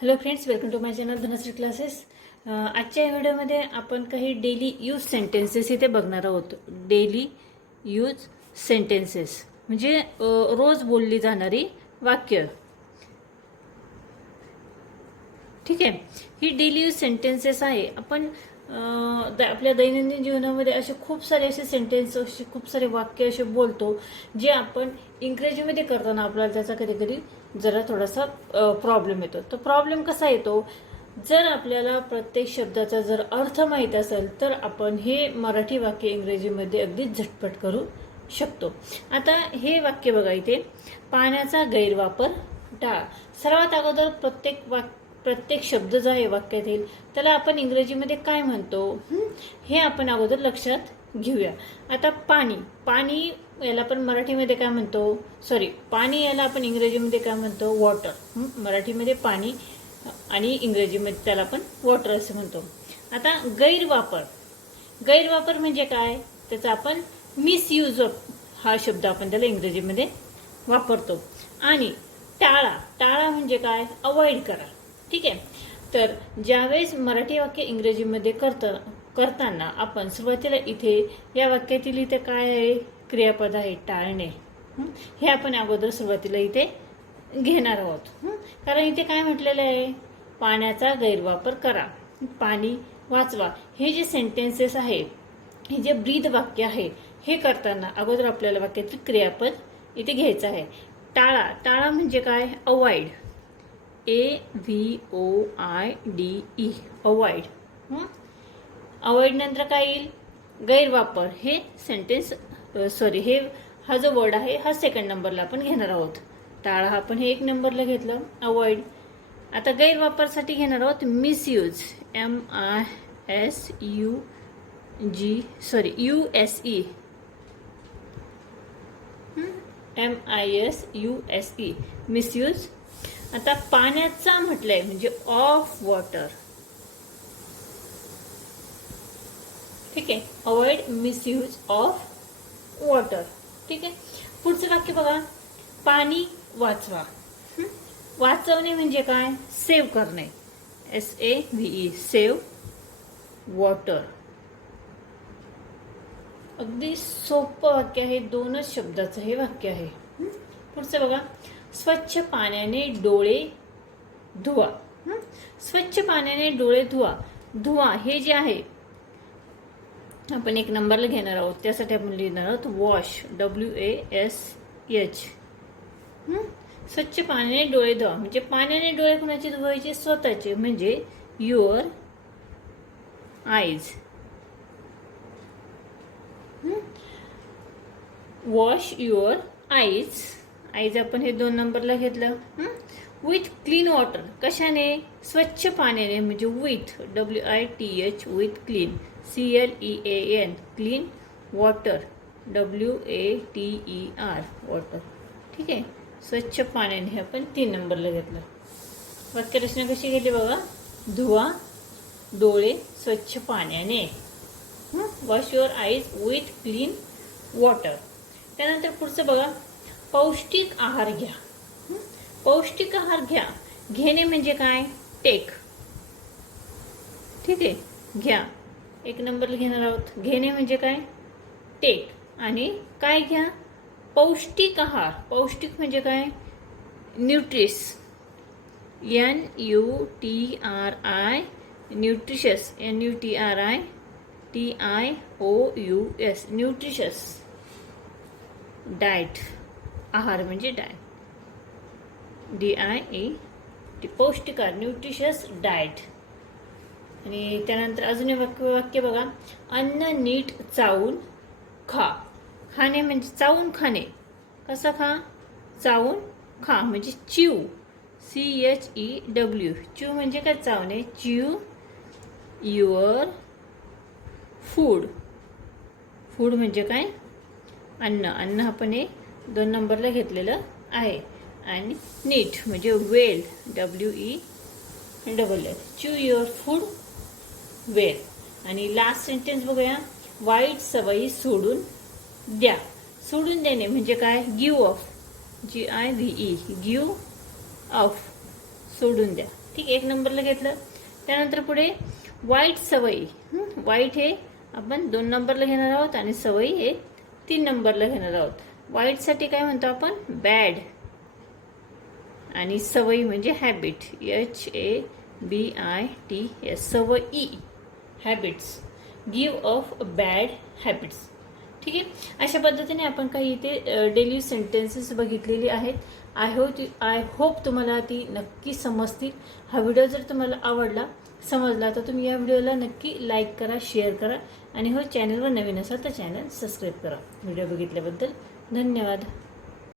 Hello friends welcome to my channel Dhanashree classes आजच्या या व्हिडिओमध्ये आपण काही डेली यूज सेंटेन्सेस इथे बघणार आहोत. डेली यूज सेंटेन्सेस म्हणजे रोज बोलली जाणारी वाक्य. ठीक आहे? ही डेली यूज सेंटेन्सेस आहे. आपण आपल्या दैनंदिन जीवनामध्ये असे खूप सारे असे सेंटेन्स असे खूप सारे वाक्य असे बोलतो जे आपण इंग्रजीमध्ये करताना आपल्याला त्याचा कधी कधी जरा थोडासा प्रॉब्लेम येतो. तर प्रॉब्लेम कसा येतो? जर आपल्याला प्रत्येक शब्दाचा जर अर्थ माहीत असेल तर आपण हे मराठी वाक्य इंग्रजीमध्ये अगदी झटपट करू शकतो. आता हे वाक्य बघा इथे. पाण्याचा गैरवापर टाळा सर्वात अगोदर प्रत्येक वाक्य प्रत्येक शब्द जो आहे वाक्यात येईल त्याला आपण इंग्रजीमध्ये काय म्हणतो? हे? आपण अगोदर लक्षात घेऊया. आता पाणी. पाणी याला आपण मराठीमध्ये काय म्हणतो? सॉरी पाणी याला आपण इंग्रजीमध्ये काय म्हणतो? वॉटर मराठीमध्ये पाणी आणि इंग्रजीमध्ये त्याला आपण वॉटर असं म्हणतो. आता गैरवापर. गैरवापर म्हणजे काय? त्याचा आपण मिसयूज हा शब्द आपण त्याला इंग्रजीमध्ये वापरतो. आणि टाळा. टाळा म्हणजे काय? अवॉइड करा. ठीक आहे. तर ज्यावेळेस मराठी वाक्य इंग्रजीमध्ये करत करताना आपण सुरुवातीला इथे या वाक्यातील इथे काय आहे? क्रियापद आहे टाळणे. हे? आपण अगोदर सुरुवातीला इथे घेणार आहोत. कारण इथे काय म्हटलेलं आहे? पाण्याचा गैरवापर करा. पाणी वाचवा. हे जे सेंटेन्सेस आहे हे जे ब्रीद वाक्य आहे हे करताना अगोदर आपल्याला वाक्यातील क्रियापद इथे घ्यायचं आहे. टाळा. टाळा म्हणजे काय? Avoid A V O I D avoid avoid avoid नंतर काय येईल? गैरवापर. हे सेंटेन्स सॉरी हे हा जो वर्ड आहे हा सेकंड नंबरला आपण घेणार आहोत. टाळा आपण हे एक नंबरला घेतलं. अवॉइड आता गैरवापरसाठी घेणार आहोत misuse M I S U G sorry U S E M I S U S E misuse आता पाण्याचा म्हटलंय म्हणजे ऑफ वॉटर ठीक आहे? अवॉइड मिसयूज ऑफ वॉटर ठीक आहे? पुढचं वाक्य बघा. पाणी वाचवा. वाचवणे म्हणजे काय? सेव्ह करणे. S A V E save water अगदी सोपं वाक्य आहे. दोनच शब्दाचं हे वाक्य आहे. पुढचं बघा. स्वच्छ पाण्याने डोळे धुवा. स्वच्छ पाण्याने डोळे धुवा. धुवा हे जे आहे आपण एक नंबरला घेणार आहोत. त्यासाठी आपण लिहिणार आहोत wash W A S H स्वच्छ पाण्याने डोळे धुवा. म्हणजे पाण्याने डोळे कुणाचे धुवायचे? स्वतःचे. म्हणजे your eyes wash your eyes eyes आपण हे दोन नंबरला घेतलं. विथ क्लीन वॉटर कशाने? स्वच्छ पाण्याने म्हणजे with W I T H with clean C L E A N clean water W A T E R water ठीक आहे? स्वच्छ पाण्याने हे आपण तीन नंबरला घेतलं. वाक्यरचना कशी गेली बघा? धुवा डोळे स्वच्छ पाण्याने. Wash your eyes with clean water त्यानंतर पुढचं बघा. पौष्टिक आहार घ्या. पौष्टिक आहार घ्या. घेणे म्हणजे काय? टेक. ठीक आहे? घ्या. एक नंबरला घेणार आहोत. घेणे म्हणजे काय? टेक. आणि काय घ्या? पौष्टिक आहार. पौष्टिक म्हणजे काय? Nutritious. N U T R I nutritious. N U T R I T I O U S nutritious. Diet. आहार म्हणजे diet D I A T पौष्टिक आहार न्यूट्रिशस डाएट आणि त्यानंतर अजून एक वाक्य वाक्य बघा. अन्न नीट चावून खा. खाणे म्हणजे चावून खाणे. कसं खा? चावून खा म्हणजे chew. C H E W chew म्हणजे काय चावणे? Chew your food. फूड म्हणजे काय? अन्न. अन्न आपण एक दोन नंबरला घेतलेलं आहे. आणि नीट म्हणजे well W E double L chew your food well आणि लास्ट सेंटेन्स बघूया. वाईट सवयी सोडून द्या. सोडून देणे म्हणजे काय? Give off G I V E give off सोडून द्या. ठीक एक नंबरला घेतलं. त्यानंतर पुढे वाईट सवयी. वाईट हे आपण दोन नंबरला घेणार आहोत आणि सवयी हे तीन नंबरला घेणार आहोत. वाईटसाठी काय म्हणतो आपण? बॅड आणि सवयी म्हणजे habit H A B I T S सवयी habits give off bad habits ठीक आहे? अशा पद्धतीने आपण काही इथे डेली सेंटेन्सेस बघितलेली आहेत. आय होप आय होप तुम्हाला ती नक्की समजतील. हा व्हिडिओ जर तुम्हाला आवडला समजला तर तुम्ही या व्हिडिओला नक्की लाईक करा शेअर करा. आणि हो चॅनलवर नवीन असाल तर चॅनल सबस्क्राईब करा. व्हिडिओ बघितल्याबद्दल धन्यवाद.